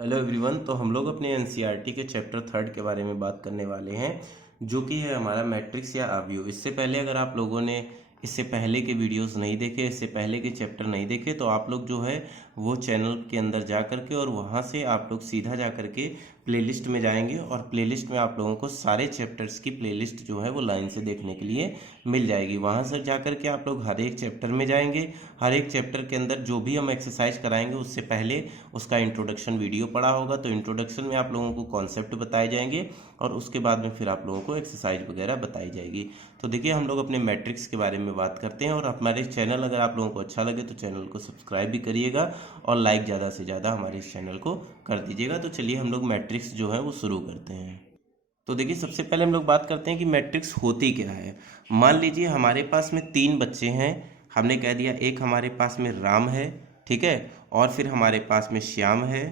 Hello everyone. तो हम लोग अपने एनसीईआरटी के चैप्टर थर्ड के बारे में बात करने वाले हैं, जो कि है हमारा मैट्रिक्स या अवयव। इससे पहले अगर आप लोगों ने इससे पहले के वीडियोस नहीं देखे, इससे पहले के चैप्टर नहीं देखे, तो आप लोग जो है वो चैनल के अंदर जा कर के और वहाँ से आप लोग सीधा जा कर के प्लेलिस्ट में जाएंगे और प्लेलिस्ट में आप लोगों को सारे चैप्टर्स की प्लेलिस्ट जो है वो लाइन से देखने के लिए मिल जाएगी। वहाँ से जा कर के आप लोग हर एक चैप्टर में जाएंगे। हर एक चैप्टर के अंदर जो भी हम एक्सरसाइज कराएंगे उससे पहले उसका इंट्रोडक्शन वीडियो पड़ा होगा। तो इंट्रोडक्शन में आप लोगों को कॉन्सेप्ट बताए जाएंगे और उसके बाद में फिर आप लोगों को एक्सरसाइज वगैरह बताई जाएगी। तो देखिए, हम लोग अपने मैट्रिक्स के बारे में बात करते हैं। और हमारे चैनल अगर आप लोगों को अच्छा लगे तो चैनल को सब्सक्राइब भी करिएगा और लाइक ज़्यादा से ज़्यादा हमारे इस चैनल को कर दीजिएगा। तो चलिए हम लोग मैट्रिक्स जो है वो शुरू करते हैं। तो देखिए, सबसे पहले हम लोग बात करते हैं कि मैट्रिक्स होती क्या है। मान लीजिए हमारे पास में तीन बच्चे हैं। हमने कह दिया एक हमारे पास में राम है, ठीक है, और फिर हमारे पास में श्याम है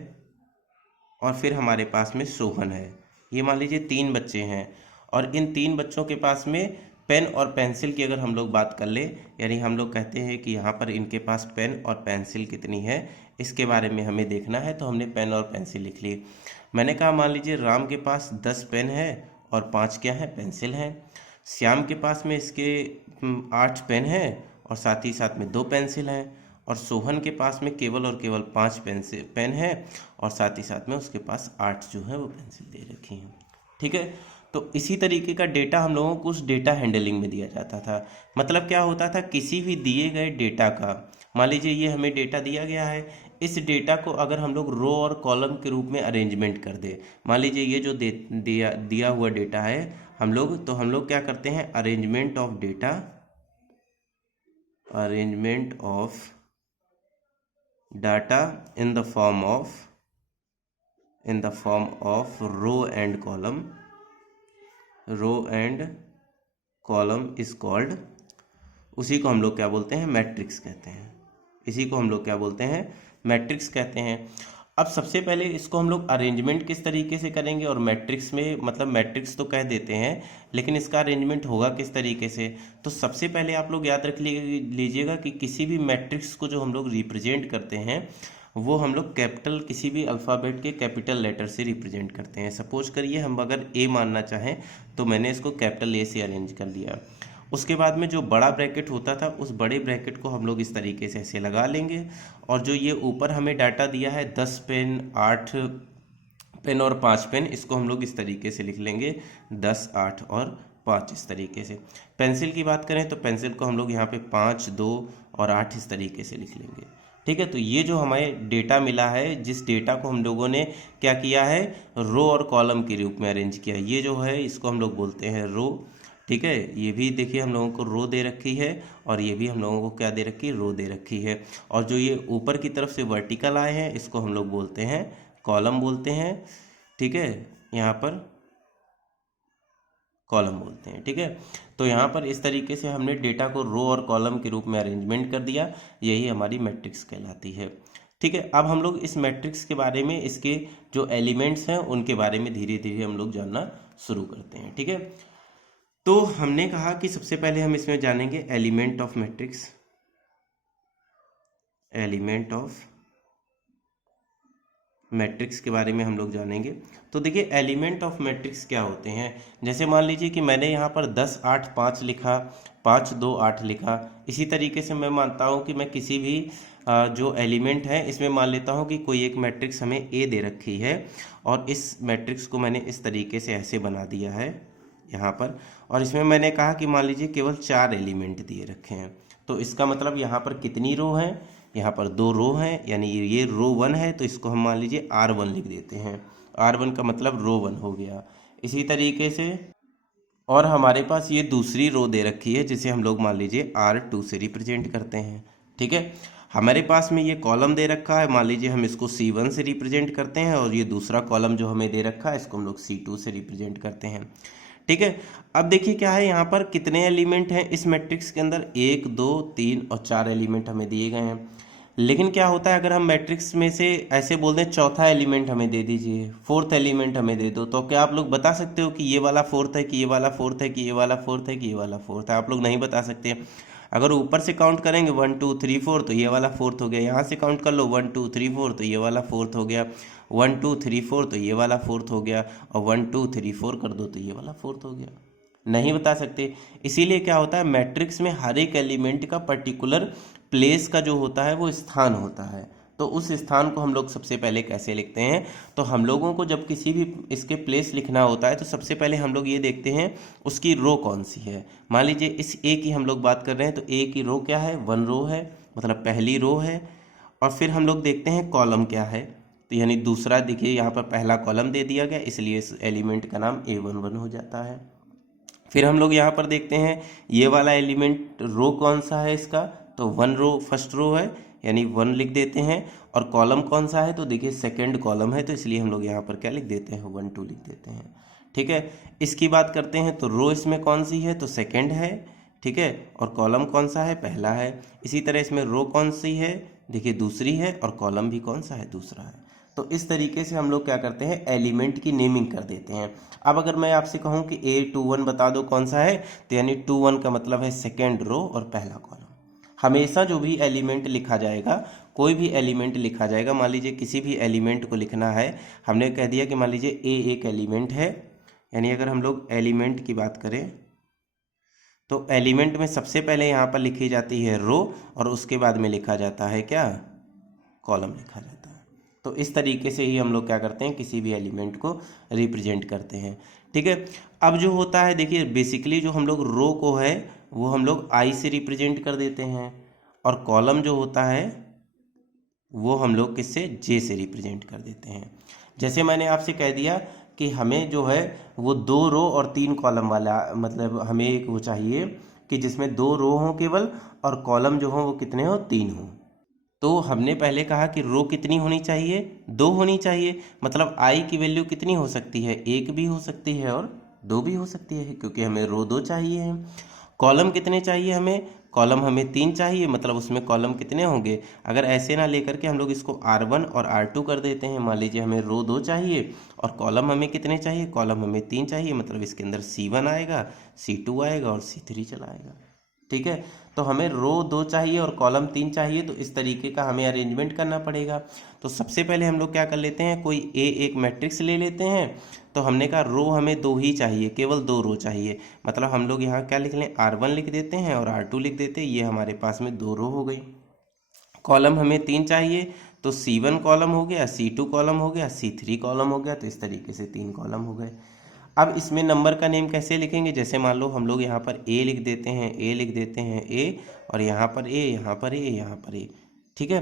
और फिर हमारे पास में सोहन है। ये मान लीजिए तीन बच्चे हैं और इन तीन बच्चों के पास में पेन और पेंसिल की अगर हम लोग बात कर ले, यानी हम लोग कहते हैं कि यहाँ पर इनके पास पेन और पेंसिल कितनी है, इसके बारे में हमें देखना है। तो हमने पेन और पेंसिल लिख ली। मैंने कहा मान लीजिए राम के पास 10 पेन है और 5 क्या है, पेंसिल है। श्याम के पास में इसके 8 पेन है और साथ ही साथ में 2 पेंसिल हैं। और सोहन के पास में केवल और केवल 5 पेन है और साथ ही साथ में उसके पास 8 जो है वो पेंसिल दे रखी हैं, ठीक है। तो इसी तरीके का डेटा हम लोगों को उस डेटा हैंडलिंग में दिया जाता था। मतलब क्या होता था, किसी भी दिए गए डेटा का, मान लीजिए ये हमें डेटा दिया गया है, इस डेटा को अगर हम लोग रो और कॉलम के रूप में अरेंजमेंट कर दे, मान लीजिए ये जो दिया हुआ डेटा है हम लोग क्या करते हैं, arrangement of data, arrangement of data in the form of row and column is called, उसी को हम लोग क्या बोलते हैं, मैट्रिक्स कहते हैं। इसी को हम लोग क्या बोलते हैं, मैट्रिक्स कहते हैं। अब सबसे पहले इसको हम लोग अरेंजमेंट किस तरीके से करेंगे, और मैट्रिक्स में मतलब मैट्रिक्स तो कह देते हैं लेकिन इसका अरेंजमेंट होगा किस तरीके से। तो सबसे पहले आप लोग याद रख लीजिएगा कि किसी भी मैट्रिक्स को जो हम लोग रिप्रेजेंट करते हैं वो हम लोग कैपिटल, किसी भी अल्फ़ाबेट के कैपिटल लेटर से रिप्रेजेंट करते हैं। सपोज करिए हम अगर ए मानना चाहें तो मैंने इसको कैपिटल ए से अरेंज कर लिया। उसके बाद में जो बड़ा ब्रैकेट होता था उस बड़े ब्रैकेट को हम लोग इस तरीके से ऐसे लगा लेंगे। और जो ये ऊपर हमें डाटा दिया है 10 पेन, 8 पेन और 5 पेन, इसको हम लोग इस तरीके से लिख लेंगे 10, 8 और 5 इस तरीके से। पेंसिल की बात करें तो पेंसिल को हम लोग यहाँ पे 5, 2 और 8 इस तरीके से लिख लेंगे, ठीक है। तो ये जो हमें डेटा मिला है, जिस डेटा को हम लोगों ने क्या किया है, रो और कॉलम के रूप में अरेंज किया, ये जो है इसको हम लोग बोलते हैं रो, ठीक है। ये भी देखिए हम लोगों को रो दे रखी है और ये भी हम लोगों को क्या दे रखी है, रो दे रखी है। और जो ये ऊपर की तरफ से वर्टिकल आए हैं इसको हम लोग बोलते हैं कॉलम बोलते हैं, ठीक है। यहाँ पर कॉलम बोलते हैं, ठीक है। तो यहाँ पर इस तरीके से हमने डेटा को रो और कॉलम के रूप में अरेंजमेंट कर दिया, यही हमारी मैट्रिक्स कहलाती है, ठीक है। अब हम लोग इस मैट्रिक्स के बारे में, इसके जो एलिमेंट्स हैं उनके बारे में धीरे धीरे हम लोग जानना शुरू करते हैं, ठीक है। तो हमने कहा कि सबसे पहले हम इसमें जानेंगे element of matrix, element of matrix के बारे में हम लोग जानेंगे। तो देखिए एलिमेंट ऑफ मैट्रिक्स क्या होते हैं। जैसे मान लीजिए कि मैंने यहाँ पर 10, 8, 5 लिखा, 5, 2, 8 लिखा। इसी तरीके से मैं मानता हूँ कि मैं किसी भी जो एलिमेंट है इसमें मान लेता हूँ कि कोई एक मैट्रिक्स हमें ए दे रखी है और इस मैट्रिक्स को मैंने इस तरीके से ऐसे बना दिया है यहाँ पर। और इसमें मैंने कहा कि मान लीजिए केवल 4 एलिमेंट दिए रखे हैं। तो इसका मतलब यहाँ पर कितनी रो हैं, यहाँ पर 2 रो हैं, यानी ये रो 1 है तो इसको हम मान लीजिए R1 लिख देते हैं। R1 का मतलब रो 1 हो गया। इसी तरीके से और हमारे पास ये दूसरी रो दे रखी है जिसे हम लोग मान लीजिए R2 से रिप्रेजेंट करते हैं, ठीक है। हमारे पास में ये कॉलम दे रखा है, मान लीजिए हम इसको C1 से रिप्रेजेंट करते हैं और ये दूसरा कॉलम जो हमें दे रखा है इसको हम लोग C2 से रिप्रेजेंट करते हैं, ठीक है। अब देखिए क्या है, यहाँ पर कितने एलिमेंट हैं इस मैट्रिक्स के अंदर, 1, 2, 3 और 4 एलिमेंट हमें दिए गए हैं। लेकिन क्या होता है अगर हम मैट्रिक्स में से ऐसे बोल दें चौथा एलिमेंट हमें दे दीजिए, फोर्थ एलिमेंट हमें दे दो, तो क्या आप लोग बता सकते हो कि ये वाला फोर्थ है, कि ये वाला फोर्थ है, कि ये वाला फोर्थ है, कि ये वाला फोर्थ है? आप लोग नहीं बता सकते। अगर ऊपर से काउंट करेंगे 1 2 3 4 तो ये वाला फोर्थ हो गया, यहाँ से काउंट कर लो 1 2 3 4 तो ये वाला फोर्थ हो गया। 1 2 3 4 तो ये वाला फोर्थ हो गया, और 1 2 3 4 कर दो तो ये वाला फोर्थ हो गया। नहीं बता सकते। इसीलिए क्या होता है, मैट्रिक्स में हर एक एलिमेंट का पर्टिकुलर प्लेस का जो होता है वो स्थान होता है। तो उस स्थान को हम लोग सबसे पहले कैसे लिखते हैं, तो हम लोगों को जब किसी भी इसके प्लेस लिखना होता है तो सबसे पहले हम लोग ये देखते हैं उसकी रो कौन सी है। मान लीजिए इस ए की हम लोग बात कर रहे हैं, तो ए की रो क्या है, 1 रो है, मतलब पहली रो है। और फिर हम लोग देखते हैं कॉलम क्या है, तो यानी दूसरा, देखिए यहाँ पर पहला कॉलम दे दिया गया, इसलिए इस एलिमेंट का नाम A11 हो जाता है। फिर हम लोग यहाँ पर देखते हैं ये वाला एलिमेंट रो कौन सा है इसका, तो 1 रो फर्स्ट रो है, यानी 1 लिख देते हैं। और कॉलम कौन सा है, तो देखिए सेकंड कॉलम है, तो इसलिए हम लोग यहाँ पर क्या लिख देते हैं, 1 2 लिख देते हैं। ठीक है, इसकी बात करते हैं तो रो इसमें कौन सी है, तो सेकंड है। ठीक है, और कॉलम कौन सा है, पहला है। इसी तरह इसमें रो कौन सी है, देखिए दूसरी है, और कॉलम भी कौन सा है, दूसरा है। तो इस तरीके से हम लोग क्या करते हैं, एलिमेंट की नेमिंग कर देते हैं। अब अगर मैं आपसे कहूं कि A21 बता दो कौन सा है, तो यानी 21 का मतलब है सेकेंड रो और पहला कॉलम। हमेशा जो भी एलिमेंट लिखा जाएगा, कोई भी एलिमेंट लिखा जाएगा, मान लीजिए किसी भी एलिमेंट को लिखना है, हमने कह दिया कि मान लीजिए A एक एलिमेंट है, यानी अगर हम लोग एलिमेंट की बात करें तो एलिमेंट में सबसे पहले यहाँ पर लिखी जाती है रो, और उसके बाद में लिखा जाता है क्या, कॉलम लिखा जाता है। तो इस तरीके से ही हम लोग क्या करते हैं, किसी भी एलिमेंट को रिप्रेजेंट करते हैं। ठीक है, अब जो होता है देखिए, बेसिकली जो हम लोग रो को है वो हम लोग आई से रिप्रेजेंट कर देते हैं, और कॉलम जो होता है वो हम लोग किससे, जे से रिप्रेजेंट कर देते हैं। जैसे मैंने आपसे कह दिया कि हमें जो है वो 2 रो और 3 कॉलम वाला, मतलब हमें एक वो चाहिए कि जिसमें 2 रो हों केवल, और कॉलम जो हो वो कितने हो, 3 हो। तो हमने पहले कहा कि रो कितनी होनी चाहिए, 2 होनी चाहिए, मतलब आई की वैल्यू कितनी हो सकती है, 1 भी हो सकती है और 2 भी हो सकती है, क्योंकि हमें रो 2 चाहिए हैं। कॉलम कितने चाहिए हमें, कॉलम हमें 3 चाहिए, मतलब उसमें कॉलम कितने होंगे, अगर ऐसे ना लेकर के हम लोग इसको R1 और R2 कर देते हैं। मान लीजिए हमें रो 2 चाहिए और कॉलम हमें कितने चाहिए, कॉलम हमें 3 चाहिए, मतलब इसके अंदर C1 आएगा, C2 आएगा और C3 चला आएगा। ठीक है, तो हमें रो 2 चाहिए और कॉलम 3 चाहिए, तो इस तरीके का हमें अरेंजमेंट करना पड़ेगा। तो सबसे पहले हम लोग क्या कर लेते हैं, कोई एक मैट्रिक्स ले लेते हैं। तो हमने कहा रो हमें 2 ही चाहिए, केवल 2 रो चाहिए, मतलब हम लोग यहाँ क्या लिख लें, R1 लिख देते हैं और R2 लिख देते हैं, ये हमारे पास में 2 रो हो गई। कॉलम हमें 3 चाहिए, तो C1 कॉलम हो गया, C2 कॉलम हो गया, C3 कॉलम हो गया, तो इस तरीके से 3 कॉलम हो गए। अब इसमें नंबर का नेम कैसे लिखेंगे, जैसे मान लो हम लोग यहाँ पर A लिख देते हैं, A लिख देते हैं A, और यहाँ पर A, यहाँ पर A, यहाँ पर A। ठीक है,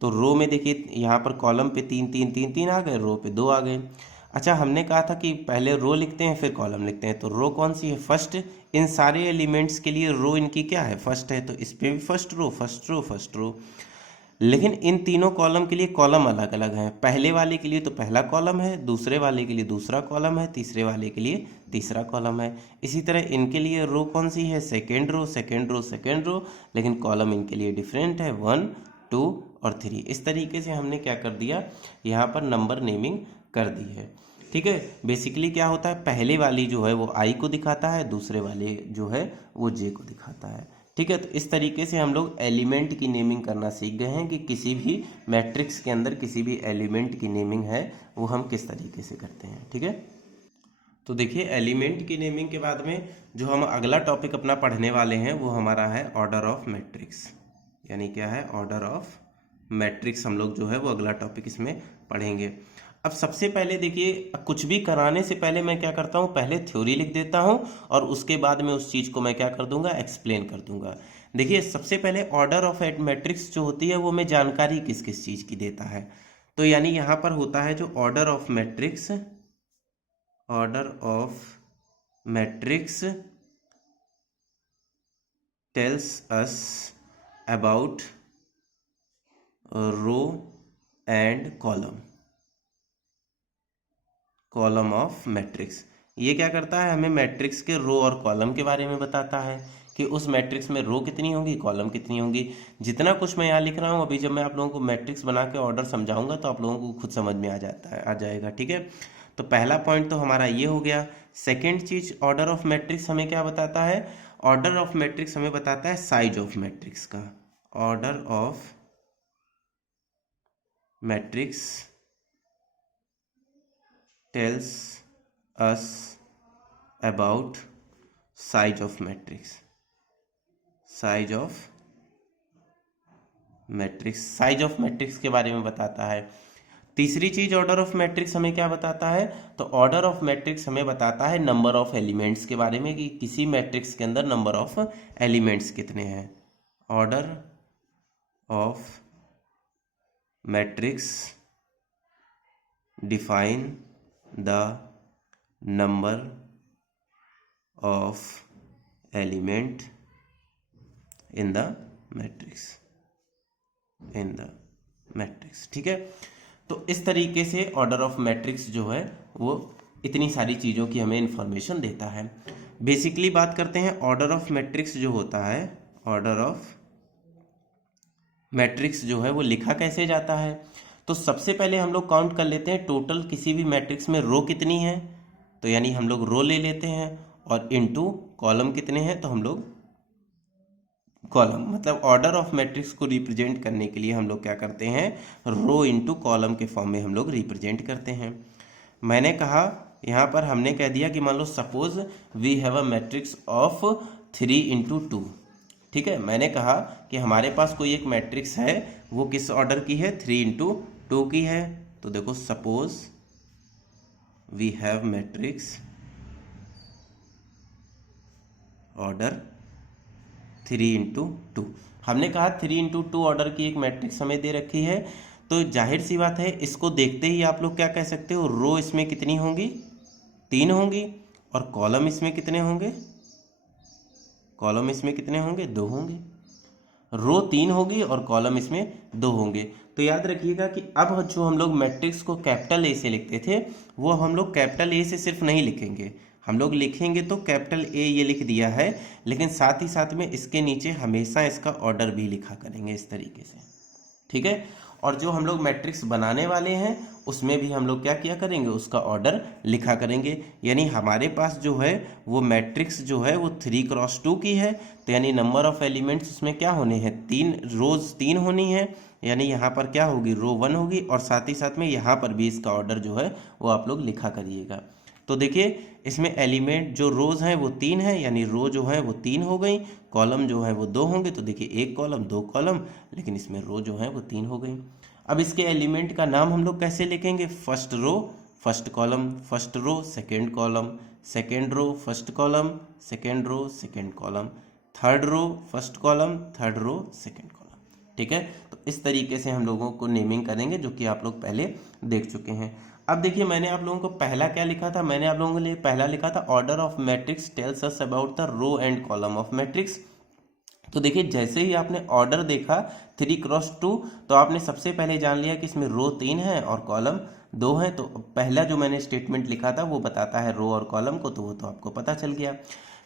तो रो में देखिए यहाँ पर कॉलम पे 3 3 3 3 आ गए, रो पे 2 आ गए। अच्छा, हमने कहा था कि पहले रो लिखते हैं फिर कॉलम लिखते हैं, तो रो कौन सी है, फर्स्ट। इन सारे एलिमेंट्स के लिए रो इनकी क्या है, फर्स्ट है, तो इस पर भी first row first row first row. लेकिन इन तीनों कॉलम के लिए कॉलम अलग अलग हैं। पहले वाले के लिए तो पहला कॉलम है, दूसरे वाले के लिए दूसरा कॉलम है, तीसरे वाले के लिए तीसरा कॉलम है। इसी तरह इनके लिए रो कौन सी है, second row second row second row, लेकिन कॉलम इनके लिए डिफरेंट है, 1 2 और 3। इस तरीके से हमने क्या कर दिया, यहाँ पर नंबर नेमिंग कर दी है। ठीक है, बेसिकली क्या होता है, पहले वाली जो है वो आई को दिखाता है, दूसरे वाले जो है वो जे को दिखाता है। ठीक है, तो इस तरीके से हम लोग एलिमेंट की नेमिंग करना सीख गए हैं कि किसी भी मैट्रिक्स के अंदर किसी भी एलिमेंट की नेमिंग है वो हम किस तरीके से करते हैं। ठीक है, तो देखिए एलिमेंट की नेमिंग के बाद में जो हम अगला टॉपिक अपना पढ़ने वाले हैं वो हमारा है ऑर्डर ऑफ मैट्रिक्स, यानी क्या है, ऑर्डर ऑफ मैट्रिक्स। हम लोग जो है वो अगला टॉपिक इसमें पढ़ेंगे। अब सबसे पहले देखिए, कुछ भी कराने से पहले मैं क्या करता हूँ, पहले थ्योरी लिख देता हूँ और उसके बाद में उस चीज़ को मैं क्या कर दूंगा, एक्सप्लेन कर दूंगा। देखिए सबसे पहले ऑर्डर ऑफ मैट्रिक्स जो होती है वो मैं जानकारी किस किस चीज़ की देता है, तो यानी यहाँ पर होता है जो order of matrix, order of matrix tells us about row and column of matrix. ये क्या करता है, हमें मैट्रिक्स के रो और कॉलम के बारे में बताता है कि उस मैट्रिक्स में रो कितनी होगी, कॉलम कितनी होगी। जितना कुछ मैं यहाँ लिख रहा हूँ अभी, जब मैं आप लोगों को मैट्रिक्स बना के ऑर्डर समझाऊंगा तो आप लोगों को खुद समझ में आ जाएगा। ठीक है, तो पहला पॉइंट तो हमारा ये हो गया। सेकेंड चीज, ऑर्डर ऑफ मैट्रिक्स हमें क्या बताता है, ऑर्डर ऑफ मैट्रिक्स हमें बताता है साइज ऑफ मैट्रिक्स का। Order of matrix tells us about size of matrix. Size of matrix के बारे में बताता है। तीसरी चीज ऑर्डर ऑफ मैट्रिक्स हमें क्या बताता है, तो ऑर्डर ऑफ मैट्रिक्स हमें बताता है नंबर ऑफ एलिमेंट्स के बारे में, कि किसी मैट्रिक्स के अंदर नंबर ऑफ एलिमेंट्स कितने हैं। Order of matrix define the number of element in the matrix. ठीक है, तो इस तरीके से ऑर्डर ऑफ मैट्रिक्स जो है वो इतनी सारी चीज़ों की हमें इंफॉर्मेशन देता है। बेसिकली बात करते हैं ऑर्डर ऑफ मैट्रिक्स जो होता है, ऑर्डर ऑफ मैट्रिक्स जो है वो लिखा कैसे जाता है। तो सबसे पहले हम लोग काउंट कर लेते हैं टोटल किसी भी मैट्रिक्स में रो कितनी है, तो यानी हम लोग रो ले लेते हैं, और इनटू कॉलम कितने हैं, तो हम लोग कॉलम, मतलब ऑर्डर ऑफ मैट्रिक्स को रिप्रेजेंट करने के लिए हम लोग क्या करते हैं, रो इनटू कॉलम के फॉर्म में हम लोग रिप्रेजेंट करते हैं। मैंने कहा यहाँ पर हमने कह दिया कि मान लो suppose we have a matrix of 3 × 2। ठीक है, मैंने कहा कि हमारे पास कोई एक मैट्रिक्स है, वो किस ऑर्डर की है, 3 × 2 की है। तो देखो suppose we have matrix order 3 × 2। हमने कहा 3 × 2 ऑर्डर की एक मैट्रिक्स हमें दे रखी है, तो जाहिर सी बात है इसको देखते ही आप लोग क्या कह सकते हो, रो इसमें कितनी होंगी, 3 होंगी, और कॉलम इसमें कितने होंगे, कॉलम इसमें कितने होंगे, 2 होंगे। रो 3 होगी और कॉलम इसमें 2 होंगे। तो याद रखिएगा कि अब जो हम लोग मैट्रिक्स को कैपिटल ए से लिखते थे, वो हम लोग कैपिटल ए से सिर्फ नहीं लिखेंगे, हम लोग लिखेंगे तो कैपिटल ए ये लिख दिया है, लेकिन साथ ही साथ में इसके नीचे हमेशा इसका ऑर्डर भी लिखा करेंगे इस तरीके से। ठीक है, और जो हम लोग मैट्रिक्स बनाने वाले हैं उसमें भी हम लोग क्या किया करेंगे, उसका ऑर्डर लिखा करेंगे। यानी हमारे पास जो है वो मैट्रिक्स जो है वो 3 × 2 की है, तो यानी नंबर ऑफ एलिमेंट्स उसमें क्या होने हैं, 3 रोज 3 होनी है, यानी यहाँ पर क्या होगी, रो 1 होगी, और साथ ही साथ में यहाँ पर भी इसका ऑर्डर जो है वो आप लोग लिखा करिएगा। तो देखिए इसमें एलिमेंट जो रोज हैं वो 3 है, यानी रो जो है वो 3 हो गई, कॉलम जो है वो 2 होंगे, तो देखिए 1 कॉलम 2 कॉलम, लेकिन इसमें रो जो है वो 3 हो गई। अब इसके एलिमेंट का नाम हम लोग कैसे लिखेंगे, first row first column, first row second column, second row first column, second row second column, third row first column, third row second column. ठीक है, तो इस तरीके से हम लोगों को नेमिंग करेंगे, जो कि आप लोग पहले देख चुके हैं। अब देखिए मैंने आप लोगों को पहला क्या लिखा था, मैंने आप लोगों के लिए पहला लिखा था order of matrix tells us about the row and column of matrix. तो देखिए जैसे ही आपने ऑर्डर देखा 3 × 2, तो आपने सबसे पहले जान लिया कि इसमें रो 3 है और कॉलम 2 है। तो पहला जो मैंने स्टेटमेंट लिखा था वो बताता है रो और कॉलम को, तो वो तो आपको पता चल गया।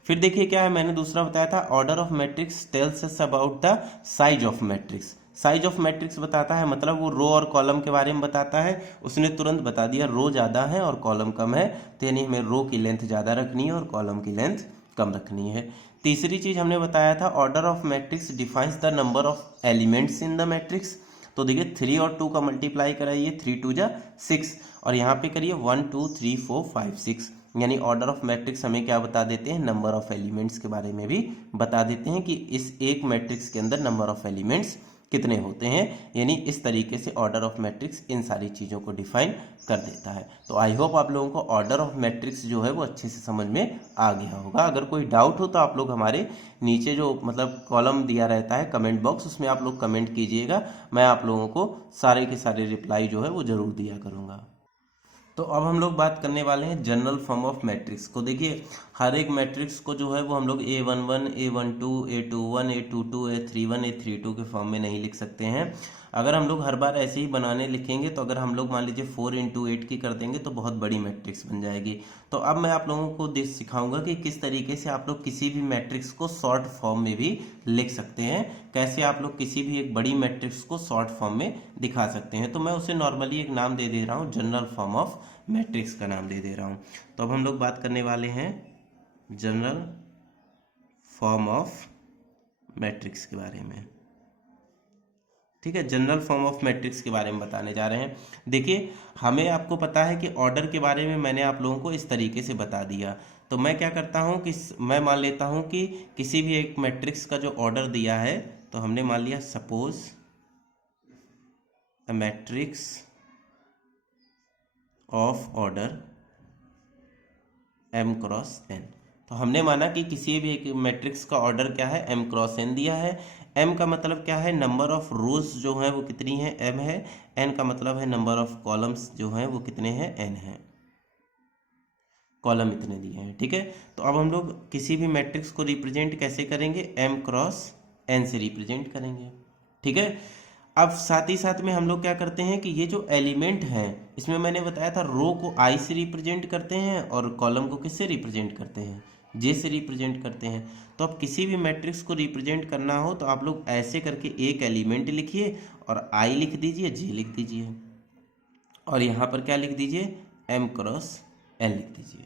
फिर देखिए क्या है, मैंने दूसरा बताया था order of matrix tells us about the size of matrix. Size of matrix बताता है, मतलब वो रो और कॉलम के बारे में बताता है। उसने तुरंत बता दिया रो ज़्यादा है और कॉलम कम है, तो यानी हमें रो की लेंथ ज़्यादा रखनी है और कॉलम की लेंथ कम रखनी है। तीसरी चीज हमने बताया था order of matrix defines the number of elements in the matrix. तो देखिए 3 और 2 का मल्टीप्लाई कराइए, 3 × 2 = 6, और यहाँ पे करिए 1 2 3 4 5 6, यानी ऑर्डर ऑफ मैट्रिक्स हमें क्या बता देते हैं, नंबर ऑफ एलिमेंट्स के बारे में भी बता देते हैं कि इस एक मैट्रिक्स के अंदर नंबर ऑफ एलिमेंट्स कितने होते हैं। यानी इस तरीके से ऑर्डर ऑफ मैट्रिक्स इन सारी चीज़ों को डिफाइन कर देता है। तो आई होप आप लोगों को ऑर्डर ऑफ मैट्रिक्स जो है वो अच्छे से समझ में आ गया होगा। अगर कोई डाउट हो तो आप लोग हमारे नीचे जो मतलब कॉलम दिया रहता है कमेंट बॉक्स, उसमें आप लोग कमेंट कीजिएगा, मैं आप लोगों को सारे के सारे रिप्लाई जो है वो ज़रूर दिया करूँगा। तो अब हम लोग बात करने वाले हैं जनरल फॉर्म ऑफ मैट्रिक्स को। देखिए हर एक मैट्रिक्स को जो है वो हम लोग A11, A12, A21, A22, A31, A32 के फॉर्म में नहीं लिख सकते हैं। अगर हम लोग हर बार ऐसे ही बनाने लिखेंगे तो अगर हम लोग मान लीजिए 4 × 8 की कर देंगे तो बहुत बड़ी मैट्रिक्स बन जाएगी। तो अब मैं आप लोगों को सिखाऊंगा कि किस तरीके से आप लोग किसी भी मैट्रिक्स को शॉर्ट फॉर्म में भी लिख सकते हैं, कैसे आप लोग किसी भी एक बड़ी मैट्रिक्स को शॉर्ट फॉर्म में दिखा सकते हैं। तो मैं उसे नॉर्मली एक नाम दे दे रहा हूँ, जनरल फॉर्म ऑफ मैट्रिक्स का नाम दे दे रहा हूँ। तो अब हम लोग बात करने वाले हैं जनरल फॉर्म ऑफ मैट्रिक्स के बारे में। ठीक है, जनरल फॉर्म ऑफ मैट्रिक्स के बारे में बताने जा रहे हैं। देखिए, हमें आपको पता है कि ऑर्डर के बारे में मैंने आप लोगों को इस तरीके से बता दिया। तो मैं क्या करता हूँ कि मैं मान लेता हूँ कि किसी भी एक मैट्रिक्स का जो ऑर्डर दिया है, तो हमने मान लिया suppose a matrix of order m cross n। तो हमने माना कि किसी भी एक मैट्रिक्स का ऑर्डर क्या है, m क्रॉस n दिया है। m का मतलब क्या है, नंबर ऑफ रोज जो है वो कितनी है, m है। n का मतलब है नंबर ऑफ कॉलम्स जो हैं वो कितने हैं, n है। कॉलम इतने दिए हैं, ठीक है। तो अब हम लोग किसी भी मैट्रिक्स को रिप्रेजेंट कैसे करेंगे, m क्रॉस n से रिप्रेजेंट करेंगे, ठीक है। अब साथ ही साथ में हम लोग क्या करते हैं कि ये जो एलिमेंट हैं, इसमें मैंने बताया था रो को i से रिप्रेजेंट करते हैं और कॉलम को किससे रिप्रेजेंट करते हैं, j से रिप्रेजेंट करते हैं। तो अब किसी भी मैट्रिक्स को रिप्रेजेंट करना हो तो आप लोग ऐसे करके एक एलिमेंट लिखिए और i लिख दीजिए, j लिख दीजिए, और यहाँ पर क्या लिख दीजिए, m क्रॉस n लिख दीजिए,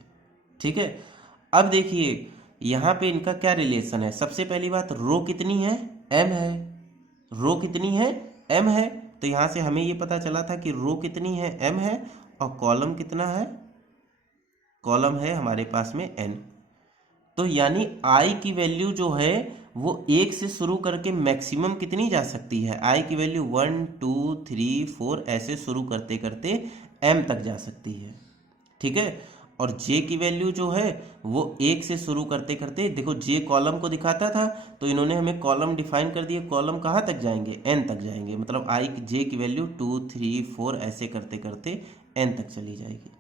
ठीक है। अब देखिए यहाँ पे इनका क्या रिलेशन है। सबसे पहली बात, रो कितनी है, m है। रो कितनी है, m है। तो यहाँ से हमें ये पता चला था कि रो कितनी है, m है, और कॉलम कितना है, कॉलम है हमारे पास में n। तो यानी i की वैल्यू जो है वो 1 से शुरू करके मैक्सिमम कितनी जा सकती है, i की वैल्यू 1 2 3 4 ऐसे शुरू करते करते m तक जा सकती है, ठीक है। और j की वैल्यू जो है वो 1 से शुरू करते करते, देखो j कॉलम को दिखाता था तो इन्होंने हमें कॉलम डिफाइन कर दिए, कॉलम कहाँ तक जाएंगे, n तक जाएंगे। मतलब j की वैल्यू 2 3 4 ऐसे करते करते n तक चली जाएगी।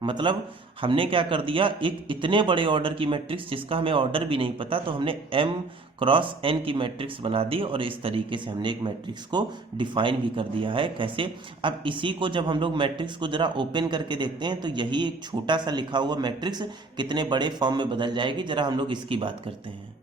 मतलब हमने क्या कर दिया, एक इतने बड़े ऑर्डर की मैट्रिक्स जिसका हमें ऑर्डर भी नहीं पता, तो हमने m क्रॉस n की मैट्रिक्स बना दी और इस तरीके से हमने एक मैट्रिक्स को डिफाइन भी कर दिया है। कैसे, अब इसी को जब हम लोग मैट्रिक्स को जरा ओपन करके देखते हैं तो यही एक छोटा सा लिखा हुआ मैट्रिक्स कितने बड़े फॉर्म में बदल जाएगी, जरा हम लोग इसकी बात करते हैं।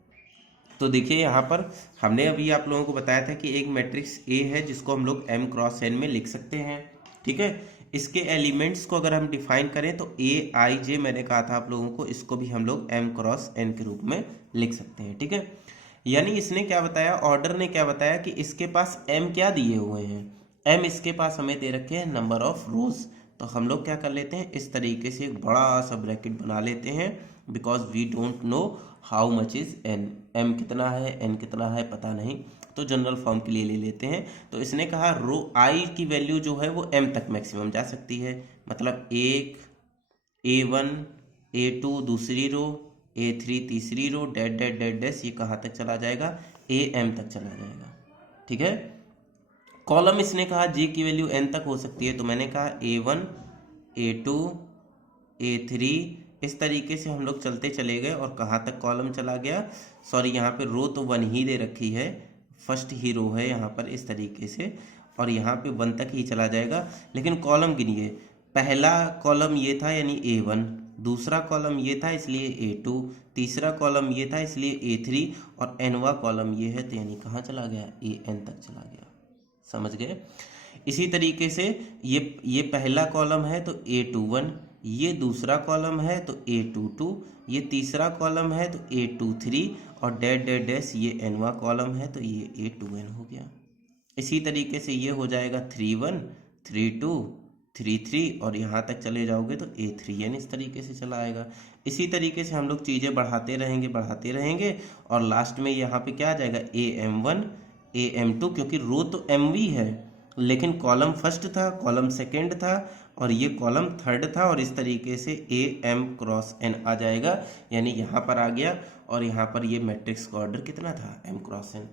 तो देखिए यहाँ पर हमने अभी आप लोगों को बताया था कि एक मैट्रिक्स A है जिसको हम लोग m क्रॉस n में लिख सकते हैं, ठीक है। इसके एलिमेंट्स को अगर हम डिफाइन करें तो a i j, मैंने कहा था आप लोगों को, इसको भी हम लोग m क्रॉस n के रूप में लिख सकते हैं, ठीक है। यानी इसने क्या बताया, ऑर्डर ने क्या बताया कि इसके पास m क्या दिए हुए हैं, m इसके पास हमें दे रखे हैं नंबर ऑफ रोज। तो हम लोग क्या कर लेते हैं, इस तरीके से एक बड़ा सा ब्रैकेट बना लेते हैं, because we don't know how much is n, m कितना है, n कितना है पता नहीं, तो जनरल फॉर्म के लिए ले लेते हैं। तो इसने कहा रो i की वैल्यू जो है वो m तक मैक्सिमम जा सकती है। मतलब एक a1 a2 दूसरी रो, a3 तीसरी रो, डैट डैट डैट डैश, ये कहाँ तक चला जाएगा, am तक चला जाएगा, ठीक है। कॉलम इसने कहा j की वैल्यू n तक हो सकती है, तो मैंने कहा a1 a2 a3, इस तरीके से हम लोग चलते चले गए और कहाँ तक कॉलम चला गया, सॉरी यहाँ पे रो तो 1 ही दे रखी है, फर्स्ट ही रो है यहाँ पर इस तरीके से, और यहाँ पे 1 तक ही चला जाएगा। लेकिन कॉलम गिनिए, पहला कॉलम ये था यानी a1, दूसरा कॉलम ये था इसलिए a2, तीसरा कॉलम ये था इसलिए a3, और nवा कॉलम ये है तो यानी कहाँ चला गया, an तक चला गया, समझ गए। इसी तरीके से ये पहला कॉलम है तो a21, ये दूसरा कॉलम है तो a22, ये तीसरा कॉलम है तो a23, और डैट डैट डैश ये nवा कॉलम है तो ये a2n हो गया। इसी तरीके से ये हो जाएगा 31 32 33, और यहाँ तक चले जाओगे तो a3n इस तरीके से चला आएगा। इसी तरीके से हम लोग चीज़ें बढ़ाते रहेंगे और लास्ट में यहाँ पे क्या आ जाएगा, am1 am2, क्योंकि रो तो mv है लेकिन कॉलम फर्स्ट था, कॉलम सेकंड था, और ये कॉलम थर्ड था, और इस तरीके से am क्रॉस n आ जाएगा, यानी यहाँ पर आ गया। और यहाँ पर ये मैट्रिक्स का ऑर्डर कितना था, m क्रॉस n।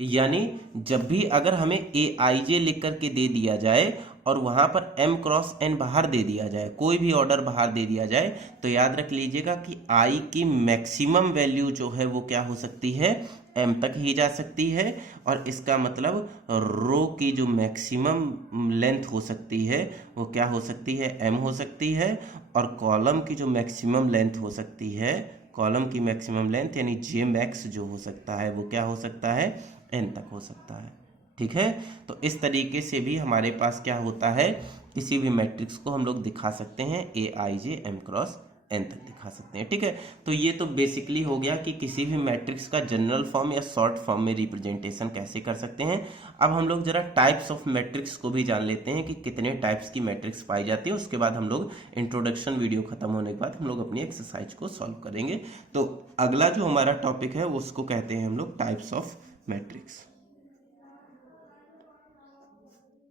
यानी जब भी अगर हमें aij लिख करके दे दिया जाए और वहाँ पर m क्रॉस n बाहर दे दिया जाए, कोई भी ऑर्डर बाहर दे दिया जाए, तो याद रख लीजिएगा कि i की मैक्सिमम वैल्यू जो है वो क्या हो सकती है, m तक ही जा सकती है। और इसका मतलब रो की जो मैक्सिमम लेंथ हो सकती है वो क्या हो सकती है, m हो सकती है, और कॉलम की जो मैक्सिमम लेंथ हो सकती है, कॉलम की मैक्सिमम लेंथ यानी j मैक्स जो हो सकता है वो क्या हो सकता है, n तक हो सकता है, ठीक है। तो इस तरीके से भी हमारे पास क्या होता है, किसी भी मैट्रिक्स को हम लोग दिखा सकते हैं aij m क्रॉस n तक दिखा सकते हैं। ठीक है, तो ये तो बेसिकली हो गया कि किसी भी मैट्रिक्स का जनरल फॉर्म या शॉर्ट फॉर्म में रिप्रेजेंटेशन कैसे कर सकते हैं। अब हम लोग जरा टाइप्स ऑफ मैट्रिक्स को भी जान लेते हैं कि कितने टाइप्स की मैट्रिक्स पाई जाती है। उसके बाद हम लोग इंट्रोडक्शन वीडियो खत्म होने के बाद हम लोग अपनी एक्सरसाइज को सॉल्व करेंगे। तो अगला जो हमारा टॉपिक है उसको कहते हैं हम लोग types of matrix.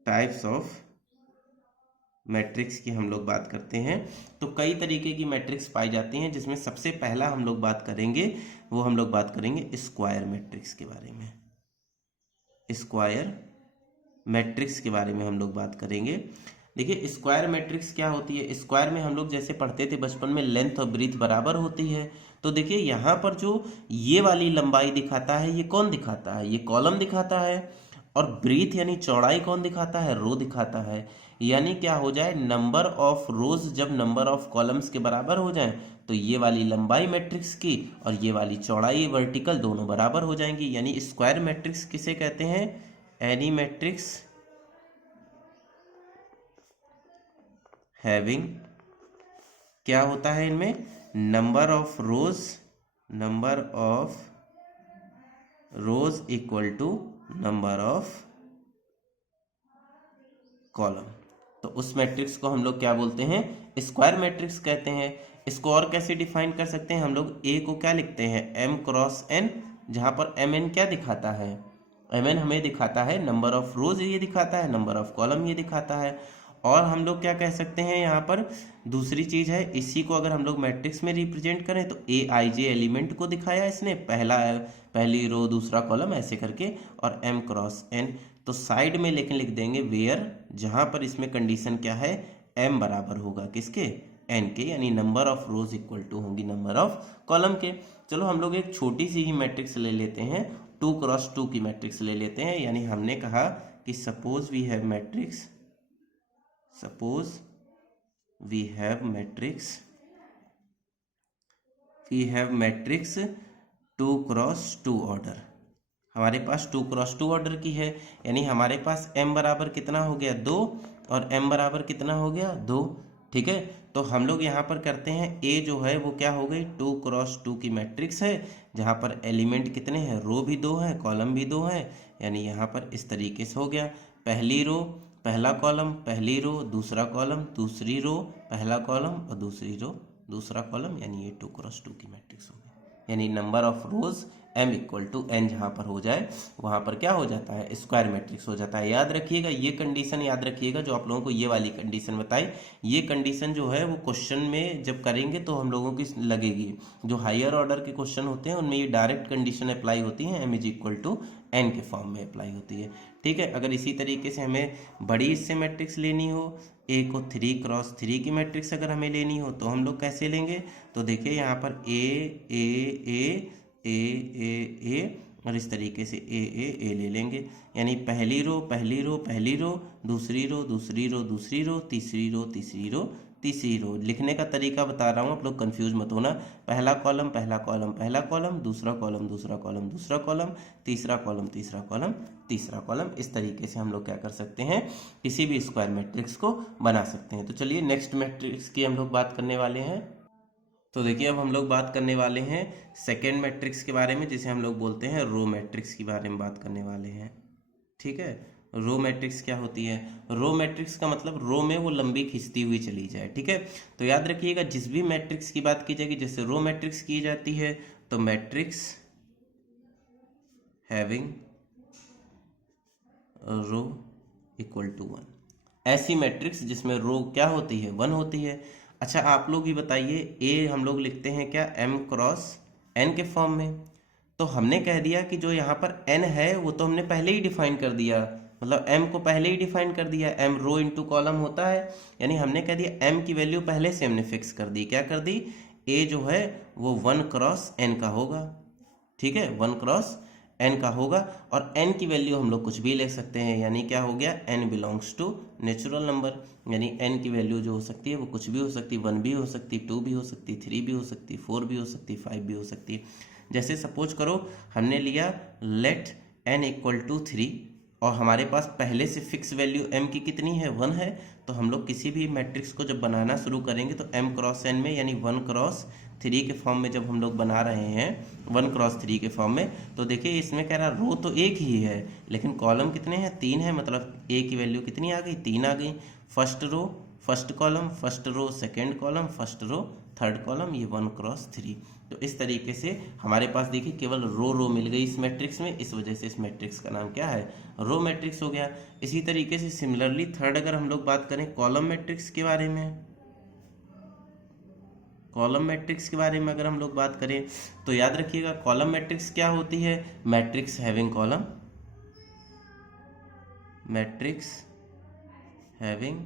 Types of matrix की हम लोग बात करते हैं। तो कई तरीके की मैट्रिक्स पाई जाती हैं, जिसमें सबसे पहला हम लोग बात करेंगे वो हम लोग बात करेंगे स्क्वायर मैट्रिक्स के बारे में। स्क्वायर मैट्रिक्स के बारे में हम लोग बात करेंगे। देखिए स्क्वायर मैट्रिक्स क्या होती है। स्क्वायर में हम लोग जैसे पढ़ते थे बचपन में, लेंथ और ब्रीथ बराबर होती है। तो देखिए यहाँ पर जो ये वाली लंबाई दिखाता है ये कौन दिखाता है, ये कॉलम दिखाता है। और ब्रीथ यानी चौड़ाई कौन दिखाता है, रो दिखाता है। यानी क्या हो जाए, नंबर ऑफ रोज जब नंबर ऑफ कॉलम्स के बराबर हो जाए तो ये वाली लंबाई मैट्रिक्स की और ये वाली चौड़ाई वर्टिकल दोनों बराबर हो जाएंगी। यानी स्क्वायर मैट्रिक्स किसे कहते हैं, एनी मैट्रिक्स हैविंग, क्या होता है इनमें, number of rows equal to number of column. तो उस मैट्रिक्स को हम लोग क्या बोलते हैं, स्क्वायर मैट्रिक्स कहते हैं। इसको और कैसे डिफाइन कर सकते हैं हम लोग, ए को क्या लिखते हैं, m क्रॉस n, जहां पर mn क्या दिखाता है, mn हमें दिखाता है नंबर ऑफ रोज, ये दिखाता है नंबर ऑफ कॉलम, ये दिखाता है। और हम लोग क्या कह सकते हैं यहाँ पर, दूसरी चीज है, इसी को अगर हम लोग मैट्रिक्स में रिप्रेजेंट करें तो ए आई जे एलिमेंट को दिखाया इसने, पहली रो दूसरा कॉलम ऐसे करके, और m क्रॉस n। तो साइड में लेकिन लिख देंगे वेयर, जहां पर इसमें कंडीशन क्या है, m बराबर होगा किसके, n के, यानी number of rows equal to होंगी नंबर ऑफ कॉलम के। चलो हम लोग एक छोटी सी ही मैट्रिक्स ले लेते हैं, 2 क्रॉस 2 की मैट्रिक्स ले लेते हैं। यानी हमने कहा कि suppose we have matrix 2 cross 2 order, हमारे पास 2 क्रॉस 2 ऑर्डर की है। यानी हमारे पास m बराबर कितना हो गया, 2, और m बराबर कितना हो गया, 2। ठीक है, तो हम लोग यहाँ पर करते हैं, a जो है वो क्या हो गई, 2 क्रॉस 2 की मैट्रिक्स है, जहाँ पर एलिमेंट कितने हैं, रो भी 2 है, कॉलम भी 2 है। यानी यहाँ पर इस तरीके से हो गया, पहली रो पहला कॉलम, पहली रो दूसरा कॉलम, दूसरी रो पहला कॉलम और दूसरी रो दूसरा कॉलम, यानी ये 2 क्रॉस 2 की मैट्रिक्स हो गई। यानी number of rows m equal to n जहाँ पर हो जाए वहाँ पर क्या हो जाता है, स्क्वायर मैट्रिक्स हो जाता है। याद रखिएगा ये कंडीशन, याद रखिएगा जो आप लोगों को ये वाली कंडीशन बताई, ये कंडीशन जो है वो क्वेश्चन में जब करेंगे तो हम लोगों की लगेगी। जो हायर ऑर्डर के क्वेश्चन होते हैं उनमें ये डायरेक्ट कंडीशन अप्लाई होती है, m is equal to n के फॉर्म में अप्लाई होती है। ठीक है, अगर इसी तरीके से हमें बड़ी इससे मैट्रिक्स लेनी हो, ए को 3 क्रॉस 3 की मैट्रिक्स अगर हमें लेनी हो तो हम लोग कैसे लेंगे, तो देखिए यहाँ पर ए और इस तरीके से ए ले लेंगे। यानी पहली रो पहली रो पहली रो, दूसरी रो दूसरी रो दूसरी रो, तीसरी रो तीसरी रो तीसरी रो। लिखने का तरीका बता रहा हूँ, आप लोग कंफ्यूज मत होना। पहला कॉलम पहला कॉलम पहला कॉलम, दूसरा कॉलम दूसरा कॉलम दूसरा कॉलम, तीसरा कॉलम तीसरा कॉलम तीसरा कॉलम। इस तरीके से हम लोग क्या कर सकते हैं, किसी भी स्क्वायर मैट्रिक्स को बना सकते हैं। तो चलिए नेक्स्ट मैट्रिक्स की हम लोग बात करने वाले हैं। तो देखिए अब हम लोग बात करने वाले हैं सेकेंड मैट्रिक्स के बारे में, जिसे हम लोग बोलते हैं रो मैट्रिक्स के बारे में बात करने वाले हैं। ठीक है, रो मैट्रिक्स क्या होती है, रो मैट्रिक्स का मतलब रो में वो लंबी खिंचती हुई चली जाए। ठीक है, तो याद रखिएगा जिस भी मैट्रिक्स की बात की जाएगी, जैसे रो मैट्रिक्स की जाती है तो matrix having row equal to 1, ऐसी मैट्रिक्स जिसमें रो क्या होती है, 1 होती है। अच्छा आप लोग ही बताइए, ए हम लोग लिखते हैं क्या, m क्रॉस n के फॉर्म में। तो हमने कह दिया कि जो यहाँ पर n है वो तो हमने पहले ही डिफाइन कर दिया, मतलब m को पहले ही डिफाइन कर दिया, m रो इंटू कॉलम होता है। यानी हमने कह दिया m की वैल्यू पहले से हमने फिक्स कर दी, क्या कर दी, a जो है वो 1 क्रॉस n का होगा। ठीक है, 1 क्रॉस n का होगा, और n की वैल्यू हम लोग कुछ भी ले सकते हैं। यानी क्या हो गया, n belongs to natural number, यानी n की वैल्यू जो हो सकती है वो कुछ भी हो सकती है, 1 भी हो सकती, 2 भी हो सकती, 3 भी हो सकती, 4 भी हो सकती, 5 भी हो सकती। जैसे सपोज करो हमने लिया लेट n इक्वल टू 3, और हमारे पास पहले से फिक्स वैल्यू m की कितनी है 1 है, तो हम लोग किसी भी मैट्रिक्स को जब बनाना शुरू करेंगे तो m क्रॉस n में यानी 1 क्रॉस 3 के फॉर्म में जब हम लोग बना रहे हैं 1 क्रॉस 3 के फॉर्म में, तो देखिए इसमें कह रहा रो तो एक ही है लेकिन कॉलम कितने हैं 3 है, मतलब a की वैल्यू कितनी आ गई 3 आ गई। First row first column, first row second column, first row third column, ये 1 क्रॉस 3। तो इस तरीके से हमारे पास देखिए केवल रो मिल गई इस मैट्रिक्स में, इस वजह से इस मैट्रिक्स का नाम क्या है रो मैट्रिक्स हो गया। इसी तरीके से सिमिलरली थर्ड अगर हम लोग बात करें कॉलम मैट्रिक्स के बारे में, कॉलम मैट्रिक्स के बारे में अगर हम लोग बात करें तो याद रखिएगा कॉलम मैट्रिक्स क्या होती है, matrix having column, matrix having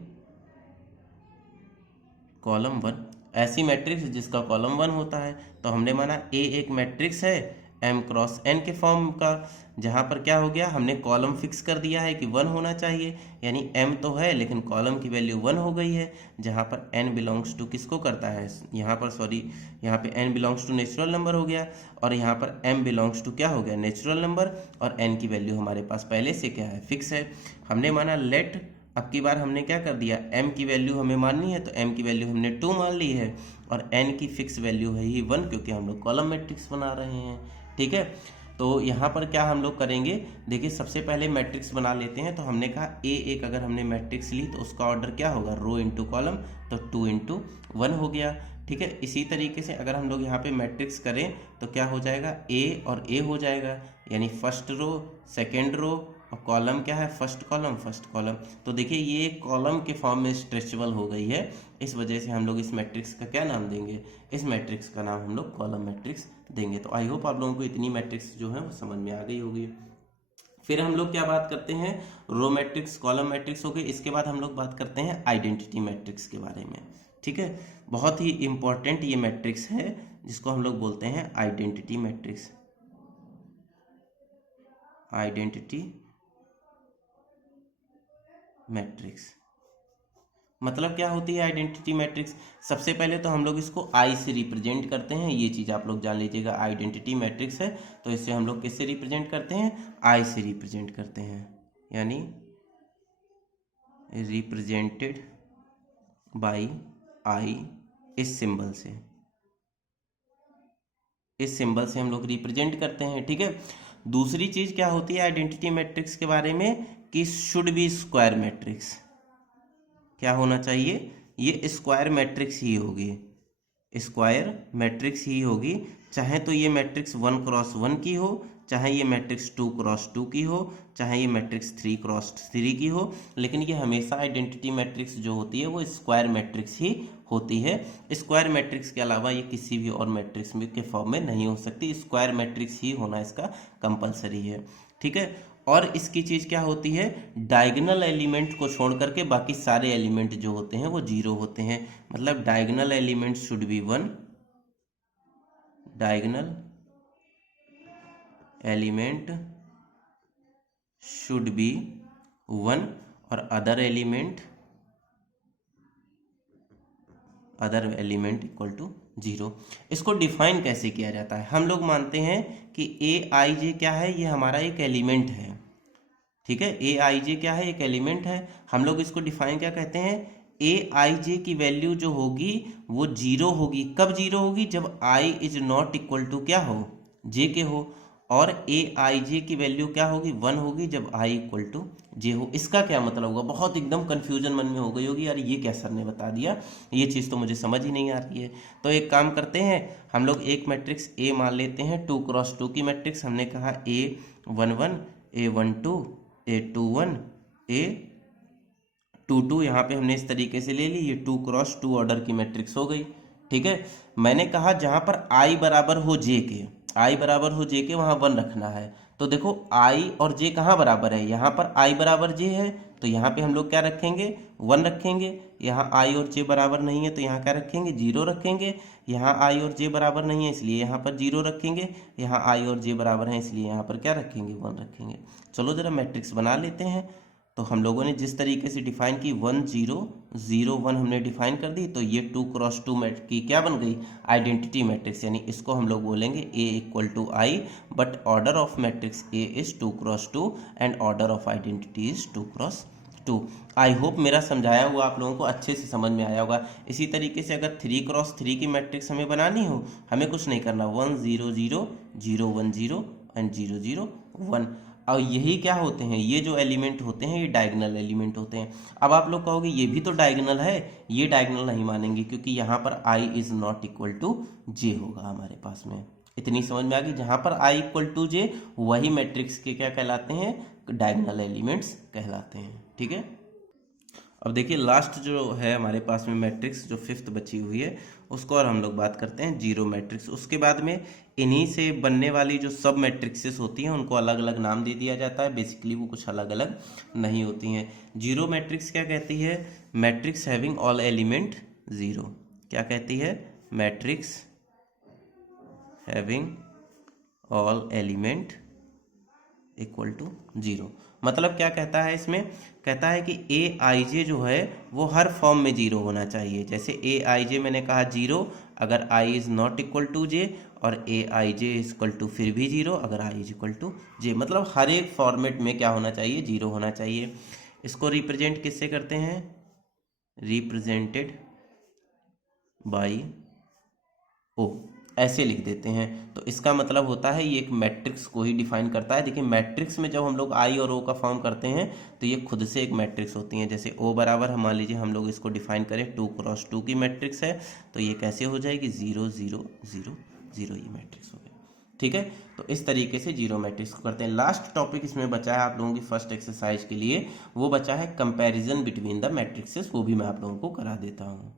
column 1, ऐसी मैट्रिक्स जिसका कॉलम 1 होता है। तो हमने माना ए एक मैट्रिक्स है m क्रॉस n के फॉर्म का, जहाँ पर क्या हो गया हमने कॉलम फिक्स कर दिया है कि 1 होना चाहिए, यानी m तो है लेकिन कॉलम की वैल्यू 1 हो गई है, जहाँ पर n बिलोंग्स टू किसको करता है, यहाँ पर सॉरी यहाँ पे n belongs to natural number हो गया और यहाँ पर m बिलोंग्स टू क्या हो गया नेचुरल नंबर, और n की वैल्यू हमारे पास पहले से क्या है फिक्स है। हमने माना लेट, अब की बार हमने क्या कर दिया m की वैल्यू हमें माननी है तो m की वैल्यू हमने 2 मान ली है और n की फिक्स वैल्यू है ही 1 क्योंकि हम लोग कॉलम मैट्रिक्स बना रहे हैं। ठीक है, तो यहाँ पर क्या हम लोग करेंगे, देखिए सबसे पहले मैट्रिक्स बना लेते हैं। तो हमने कहा ए एक अगर हमने मैट्रिक्स ली तो उसका ऑर्डर क्या होगा रो इंटू कॉलम, तो 2 इंटू 1 हो गया। ठीक है, इसी तरीके से अगर हम लोग यहाँ पे मैट्रिक्स करें तो क्या हो जाएगा ए और ए हो जाएगा, यानी फर्स्ट रो सेकेंड रो और कॉलम क्या है फर्स्ट कॉलम। तो देखिए ये कॉलम के फॉर्म में स्ट्रेचेबल हो गई है, इस वजह से हम लोग इस मैट्रिक्स का क्या नाम देंगे, इस मैट्रिक्स का नाम हम लोग कॉलम मैट्रिक्स देंगे। तो आई होप आप लोगों को इतनी मैट्रिक्स जो है वो समझ में आ गई होगी। फिर हम लोग क्या बात करते हैं, रो मैट्रिक्स कॉलम मैट्रिक्स हो गई, इसके बाद हम लोग बात करते हैं आइडेंटिटी मैट्रिक्स के बारे में। ठीक है, बहुत ही इंपॉर्टेंट ये मैट्रिक्स है जिसको हम लोग बोलते हैं आइडेंटिटी मैट्रिक्स। आइडेंटिटी मैट्रिक्स मतलब क्या होती है आइडेंटिटी मैट्रिक्स, सबसे पहले तो हम लोग इसको आई से रिप्रेजेंट करते हैं, ये चीज़ आप लोग जान लीजिएगा। आइडेंटिटी मैट्रिक्स है तो इससे हम लोग किससे रिप्रेजेंट करते हैं, आई से रिप्रेजेंट करते हैं, यानी रिप्रेजेंटेड बाय आई, इस सिंबल से, इस सिंबल से हम लोग रिप्रेजेंट करते हैं। ठीक है, दूसरी चीज़ क्या होती है आइडेंटिटी मैट्रिक्स के बारे में कि शुड बी स्क्वायर मैट्रिक्स, क्या होना चाहिए, ये स्क्वायर मैट्रिक्स ही होगी, स्क्वायर मैट्रिक्स ही होगी, चाहे तो ये मैट्रिक्स 1 क्रॉस 1 की हो, चाहे ये मैट्रिक्स 2 क्रॉस 2 की हो, चाहे ये मैट्रिक्स 3 क्रॉस 3 की हो, लेकिन ये हमेशा आइडेंटिटी मैट्रिक्स जो होती है वो स्क्वायर मैट्रिक्स ही होती है। स्क्वायर मैट्रिक्स के अलावा ये किसी भी और मैट्रिक्स में के फॉर्म में नहीं हो सकती, स्क्वायर मैट्रिक्स ही होना इसका कंपलसरी है। ठीक है, और इसकी चीज़ क्या होती है, डायगोनल एलिमेंट को छोड़ करके बाकी सारे एलिमेंट जो होते हैं वो 0 होते हैं, मतलब diagonal element should be 1, diagonal element should be 1 और अदर एलिमेंट इक्वल टू 0। इसको डिफाइन कैसे किया जाता है, हम लोग मानते हैं कि ए आई जे क्या है, ये हमारा एक एलिमेंट है। ठीक है, ए आई जे क्या है, एक एलिमेंट है। हम लोग इसको डिफाइन क्या कहते हैं, ए आई जे की वैल्यू जो होगी वो 0 होगी, कब 0 होगी, जब I is not equal to क्या हो, जे के हो, और ए आई जे की वैल्यू क्या होगी 1 होगी जब आई इक्वल टू जे हो। इसका क्या मतलब होगा, बहुत एकदम कंफ्यूजन मन में हो गई होगी, यार ये क्या सर ने बता दिया, ये चीज़ तो मुझे समझ ही नहीं आ रही है। तो एक काम करते हैं, हम लोग एक मैट्रिक्स ए मान लेते हैं 2 क्रॉस 2 की मैट्रिक्स, हमने कहा A11 A12 A21 A22, यहाँ पे हमने इस तरीके से ले ली, ये 2 क्रॉस 2 ऑर्डर की मैट्रिक्स हो गई। ठीक है, मैंने कहा जहाँ पर आई बराबर हो जे के, आई बराबर हो जे के वहाँ 1 रखना है। तो देखो आई और जे कहाँ बराबर है, यहाँ पर आई बराबर जे है तो यहाँ पे हम लोग क्या रखेंगे 1 रखेंगे, यहाँ आई और जे बराबर नहीं है तो यहाँ क्या रखेंगे 0 रखेंगे, यहाँ आई और जे बराबर नहीं है इसलिए यहाँ पर 0 रखेंगे, यहाँ आई और जे बराबर है इसलिए यहाँ पर क्या रखेंगे 1 रखेंगे। चलो जरा मैट्रिक्स बना लेते हैं। तो हम लोगों ने जिस तरीके से डिफाइन की 1 0 0 1 हमने डिफाइन कर दी, तो ये 2 क्रॉस 2 की क्या बन गई, आइडेंटिटी मैट्रिक्स। यानी इसको हम लोग बोलेंगे A equal to I, but order of matrix A is 2 cross 2 and order of identity is 2 cross 2। I hope मेरा समझाया हुआ आप लोगों को अच्छे से समझ में आया होगा। इसी तरीके से अगर 3 क्रॉस 3 की मैट्रिक्स हमें बनानी हो, हमें कुछ नहीं करना, 1 0 0 0 1 0 एंड 0 0 1। और यही क्या होते हैं, ये जो एलिमेंट होते हैं ये डायगोनल एलिमेंट होते हैं। अब आप लोग कहोगे ये भी तो डायगोनल है, ये डायगोनल नहीं मानेंगे क्योंकि यहाँ पर i is not equal to j होगा हमारे पास में। इतनी समझ में आ गई, जहाँ पर i इक्वल टू j वही मैट्रिक्स के क्या कहलाते हैं, डायगोनल एलिमेंट्स कहलाते हैं। ठीक है, अब देखिए लास्ट जो है हमारे पास में मैट्रिक्स जो 5th बची हुई है उसको और हम लोग बात करते हैं जीरो मैट्रिक्स। उसके बाद में इन्हीं से बनने वाली जो सब मैट्रिक्सेस होती हैं उनको अलग अलग नाम दे दिया जाता है, बेसिकली वो कुछ अलग अलग नहीं होती हैं। जीरो मैट्रिक्स क्या कहती है, matrix having all element zero. क्या कहती है, matrix having all element equal to zero. मतलब क्या कहता है इसमें, कहता है कि ए आई जे जो है वो हर फॉर्म में जीरो होना चाहिए। जैसे ए आई जे मैंने कहा जीरो अगर I is not equal to जे, और ए आई जे इज इक्वल टू फिर भी जीरो अगर आई इज इक्वल टू जे। मतलब हर एक फॉर्मेट में क्या होना चाहिए, जीरो होना चाहिए। इसको रिप्रेजेंट किससे करते हैं, रिप्रेजेंटेड बाई ओ, ऐसे लिख देते हैं। तो इसका मतलब होता है ये एक मैट्रिक्स को ही डिफाइन करता है। देखिए मैट्रिक्स में जब हम लोग आई और ओ का फॉर्म करते हैं तो ये खुद से एक मैट्रिक्स होती हैं। जैसे ओ बराबर मान लीजिए हम लोग इसको डिफाइन करें 2 क्रॉस 2 की मैट्रिक्स है, तो ये कैसे हो जाएगी, 0 0 0 0, ये मैट्रिक्स हो गई। ठीक है, तो इस तरीके से जीरो मैट्रिक्स को करते हैं। लास्ट टॉपिक इसमें बचा है आप लोगों की फर्स्ट एक्सरसाइज के लिए, वो बचा है कंपैरिजन बिटवीन द मैट्रिक्सेस, वो भी मैं आप लोगों को करा देता हूँ।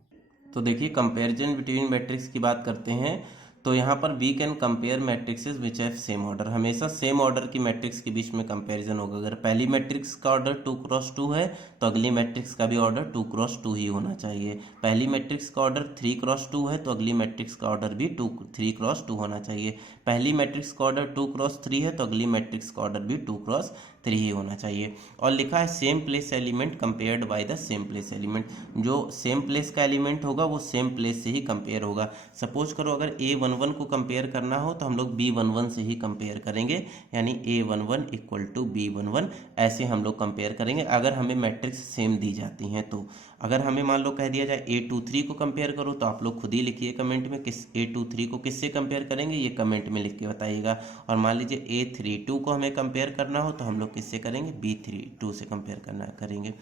तो देखिए कंपैरिजन बिटवीन मैट्रिक्स की बात करते हैं, तो यहाँ पर we can compare matrices which have same order. हमेशा सेम ऑर्डर की मैट्रिक्स के बीच में कंपैरिजन होगा। अगर पहली मैट्रिक्स का ऑर्डर 2 क्रॉस 2 है तो अगली मैट्रिक्स का भी ऑर्डर 2 क्रॉस 2 ही होना चाहिए। पहली मैट्रिक्स का ऑर्डर 3 क्रॉस 2 है तो अगली मैट्रिक्स का ऑर्डर भी 3 क्रॉस 2 होना चाहिए। पहली मैट्रिक्स का ऑर्डर 2 क्रॉस 3 है तो अगली मैट्रिक्स का ऑर्डर भी 2 क्रॉस 3 ही होना चाहिए। और लिखा है same place element compared by the same place element. जो सेम प्लेस का एलिमेंट होगा वो सेम प्लेस से ही कंपेयर होगा। सपोज करो अगर A11 को कंपेयर करना हो तो हम लोग B11 से ही कंपेयर करेंगे, यानी A11 इक्वल टू B11, ऐसे हम लोग कंपेयर करेंगे अगर हमें मैट्रिक्स सेम दी जाती हैं तो। अगर हमें मान लो कह दिया जाए A23 को कंपेयर करो तो आप लोग खुद ही लिखिए कमेंट में किस A23 को किससे कंपेयर करेंगे, ये कमेंट में लिख के बताइएगा। और मान लीजिए A32 को हमें कंपेयर करना हो तो हम लोग किससे करेंगे, B32 से कंपेयर करेंगे।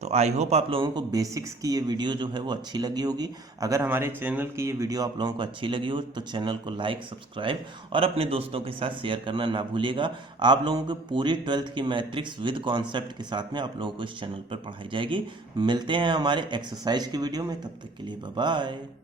तो आई होप आप लोगों को बेसिक्स की ये वीडियो जो है वो अच्छी लगी होगी। अगर हमारे चैनल की ये वीडियो आप लोगों को अच्छी लगी हो तो चैनल को लाइक, सब्सक्राइब और अपने दोस्तों के साथ शेयर करना ना भूलिएगा। आप लोगों को पूरी 12th की मैट्रिक्स विद कॉन्सेप्ट के साथ में आप लोगों को इस चैनल पर पढ़ाई जाएगी। मिलते हैं हमारे एक्सरसाइज की वीडियो में, तब तक के लिए बाय बाय।